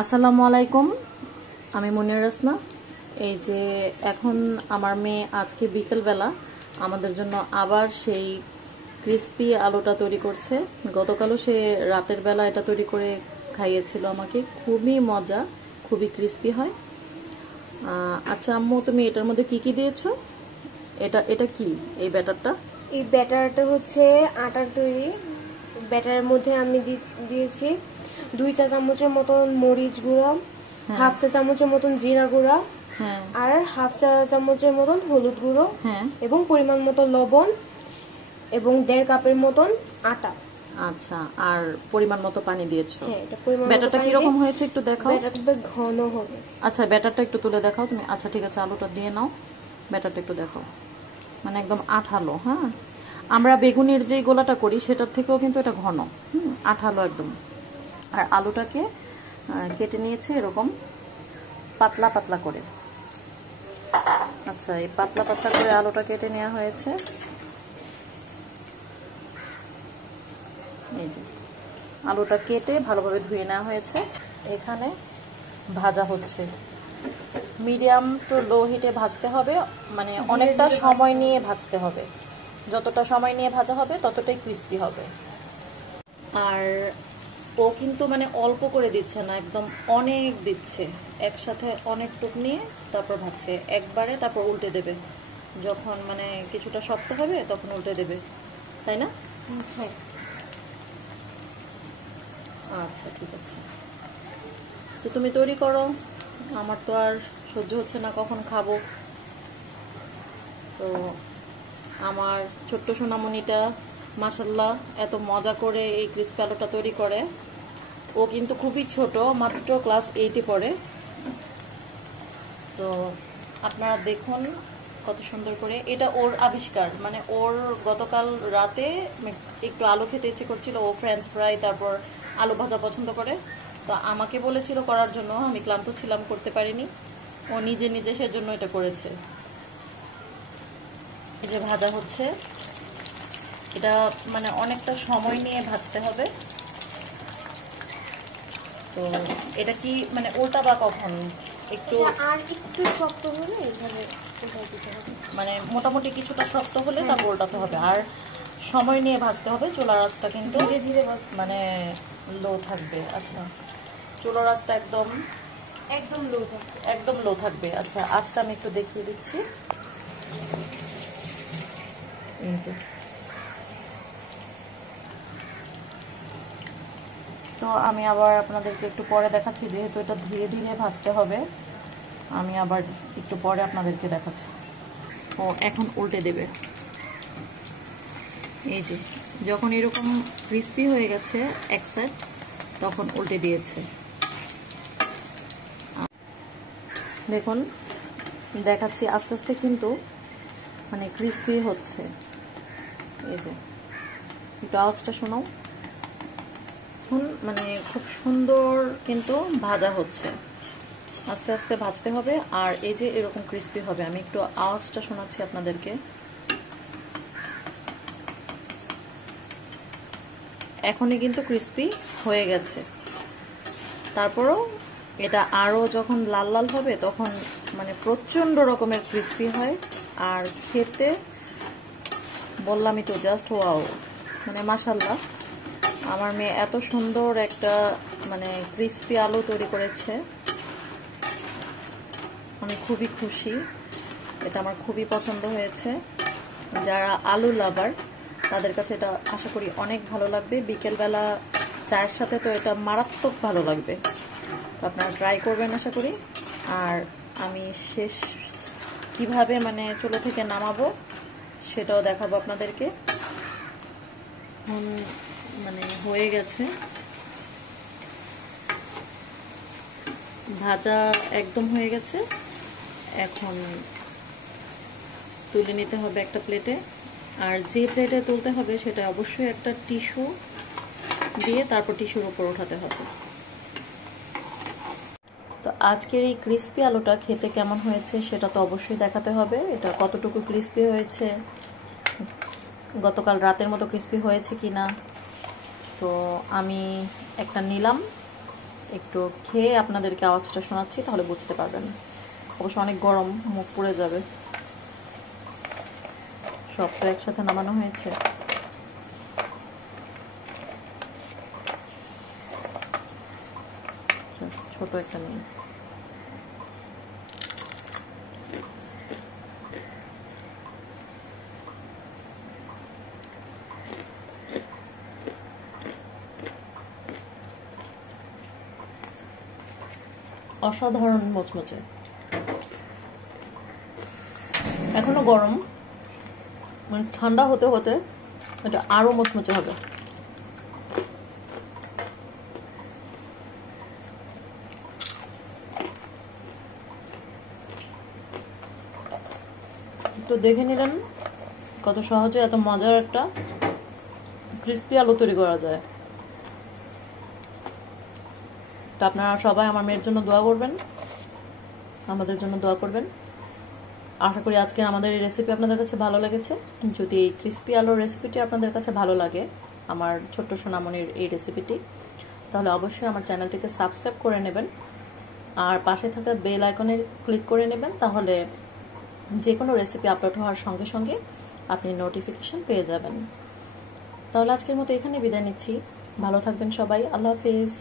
আসসালামু আলাইকুম, আমি মুনিয়া রাসনা। এই যে এখন আমার মেয়ে আজকে বিকেলবেলা আমাদের জন্য আবার সেই ক্রিস্পি আলুটা তৈরি করছে। গতকালও সে রাতের বেলা এটা তৈরি করে খাইয়েছিল আমাকে। খুবই মজা, খুবই ক্রিস্পি হয়। আচ্ছা আম্মু, তুমি এটার মধ্যে কি কি দিয়েছো? এটা এটা কি এই ব্যাটারটা? এই ব্যাটারটা হচ্ছে আটার তৈরি। ব্যাটারের মধ্যে আমি দিয়েছি 2 চা চামচের মতন মরিচ গুঁড়া, হাফ চা চামচের মতন জিরা গুঁড়া, আর হাফ চা চামচের মতন হলুদ গুঁড়ো, এবং পরিমাণ মতো লবণ, এবং 1.5 কাপের মতন আটা। আচ্ছা, আর পরিমাণ মতো পানি দিয়েছো। ব্যাটারটা কিরকম হয়েছে একটু দেখাও। ব্যাটারটা ঘন হবে। আচ্ছা, ব্যাটারটা একটু তুলে দেখাও তুমি। আচ্ছা ঠিক আছে, আলুটা দিয়ে নাও, ব্যাটারটা একটু দেখাও। মানে একদম আঠালো। হ্যাঁ, আমরা বেগুনের যে গোলাটা করি সেটার থেকেও কিন্তু এটা ঘন, আঠালো একদম। আর আলুটাকে কেটে নিয়েছে এরকম পাতলা পাতলা করে। আচ্ছা, এই পাতলা পাতলা করে আলুটা কেটে নেওয়া হয়েছে। এই যে আলুটা কেটে ভালোভাবে ধুয়ে নেওয়া হয়েছে। এখানে ভাজা হচ্ছে, মিডিয়াম টু লো হিটে ভাজতে হবে, মানে অনেকটা সময় নিয়ে ভাজতে হবে। যতটা সময় নিয়ে ভাজা হবে ততটাই ক্রিস্পি হবে। আর ও কিন্তু মানে অল্প করে দিচ্ছে না, একদম অনেক দিচ্ছে, একসাথে অনেক টুক নিয়ে তারপর ভাজছে একবারে, তারপর উল্টে দেবে। যখন মানে কিছুটা শক্ত হবে তখন উল্টে দেবে, তাই না? হ্যাঁ। আচ্ছা ঠিক আছে, তো তুমি তৈরি করো, আমার তো আর সহ্য হচ্ছে না কখন খাবো। তো আমার ছোট্ট সোনামণিটা মাশাল্লাহ এত মজা করে এই ক্রিস্পি আলুটা তৈরি করে। ও কিন্তু খুবই ছোট, মাত্র ক্লাস 8-এ পড়ে। তো আপনারা দেখুন কত সুন্দর করে, এটা ওর আবিষ্কার। মানে ওর গতকাল রাতে একটু আলু খেতে ইচ্ছে করছিল, ও ফ্রেঞ্চ ফ্রাই তারপর আলু ভাজা পছন্দ করে। তো আমাকে বলেছিল করার জন্য, আমি ক্লান্ত ছিলাম, করতে পারিনি। ও নিজে নিজে সেজন্য এটা করেছে। এই যে ভাজা হচ্ছে, এটা মানে অনেকটা সময় নিয়ে ভাজতে হবে। তো এটা কি মানে ওটা বা কখন একটু আর একটু শক্ত হলে এইভাবে উল্টাই দিতে হবে। মানে মোটামুটি কিছুটা শক্ত হলে তারপর উল্টাতে হবে। আর সময় নিয়ে ভাজতে হবে, চুলার আঁচটা কিন্তু ধীরে ধীরে মানে লো থাকবে। আচ্ছা, চুলার আঁচটা একদম একদম লো থাকবে, একদম লো থাকবে। আচ্ছা, আঁচটা আমি একটু দেখিয়ে দিচ্ছি। এই যে, তো আমি আবার আপনাদেরকে একটু পরে দেখাচ্ছি, যেহেতু এটা ধীরে ধীরে ভাজতে হবে, আমি আবার একটু পরে আপনাদেরকে দেখাচ্ছি। ও এখন উল্টে দেবে। এই যে যখন এরকম ক্রিস্পি হয়ে গেছে এক সাইড, তখন উল্টে দিয়েছে। দেখুন দেখাচ্ছি, আস্তে আস্তে কিন্তু মানে ক্রিস্পি হচ্ছে। এই যে একটু আওয়াজটা শোনাও। মানে খুব সুন্দর কিন্তু ভাজা হচ্ছে, আস্তে আস্তে ভাজতে হবে। আর এই যে এরকম ক্রিস্পি হবে। আমি একটু আওয়াজটা শোনাচ্ছি আপনাদেরকে। এখনই কিন্তু ক্রিস্পি হয়ে গেছে, তারপরও এটা আরও যখন লাল লাল হবে তখন মানে প্রচণ্ড রকমের ক্রিস্পি হয়। আর খেতে বললামই তো, জাস্ট ওয়াও। মানে মাশাল্লাহ, আমার মেয়ে এত সুন্দর একটা মানে ক্রিস্পি আলু তৈরি করেছে, আমি খুবই খুশি। এটা আমার খুবই পছন্দ হয়েছে। যারা আলু লাভার তাদের কাছে এটা আশা করি অনেক ভালো লাগবে। বিকেলবেলা চায়ের সাথে তো এটা মারাত্মক ভালো লাগবে। আপনারা ট্রাই করবেন আশা করি। আর আমি শেষ কিভাবে মানে চুলো থেকে নামাবো সেটাও দেখাবো আপনাদেরকে। মানে হয়ে গেছে ভাজা, একদম হয়ে গেছে। এখন তুলে নিতে হবে একটা প্লেটে। আর যে প্লেটে তুলতে হবে সেটা অবশ্যই একটা টিস্যু দিয়ে তারপর টিস্যুর উপর ওঠাতে হবে। তো আজকের এই ক্রিস্পি আলুটা খেতে কেমন হয়েছে সেটা তো অবশ্যই দেখাতে হবে। এটা কতটুকু ক্রিস্পি হয়েছে, গতকাল রাতের মতো ক্রিস্পি হয়েছে কিনা। তো আমি একটা নিলাম, একটু খেয়ে আপনাদেরকে আওয়াজটা শোনাচ্ছি, তাহলে বুঝতে পারবেন। অবশ্য অনেক গরম, মুখ পুড়ে যাবে। সব তো একসাথে নামানো হয়েছে। ছোট একটা নিয়ে অসাধারণ মচমচে। এখনো গরম, মানে ঠান্ডা হতে হতে এটা আরো মচমচে হবে। তো দেখে নিলেন কত সহজে এত মজার একটা ক্রিস্পি আলু তৈরি করা যায়। তো আপনারা সবাই আমার মেয়ের জন্য দোয়া করবেন, আমাদের জন্য দোয়া করবেন। আশা করি আজকে আমাদের এই রেসিপি আপনাদের কাছে ভালো লেগেছে। যদি এই ক্রিস্পি আলুর রেসিপিটি আপনাদের কাছে ভালো লাগে, আমার ছোট্ট সোনামণির এই রেসিপিটি, তাহলে অবশ্যই আমার চ্যানেলটিকে সাবস্ক্রাইব করে নেবেন আর পাশে থাকা বেল আইকনে ক্লিক করে নেবেন। তাহলে যে কোনো রেসিপি আপলোড হওয়ার সঙ্গে সঙ্গে আপনি নোটিফিকেশন পেয়ে যাবেন। তাহলে আজকের মতো এখানে বিদায় নিচ্ছি। ভালো থাকবেন সবাই। আল্লাহ হাফেজ।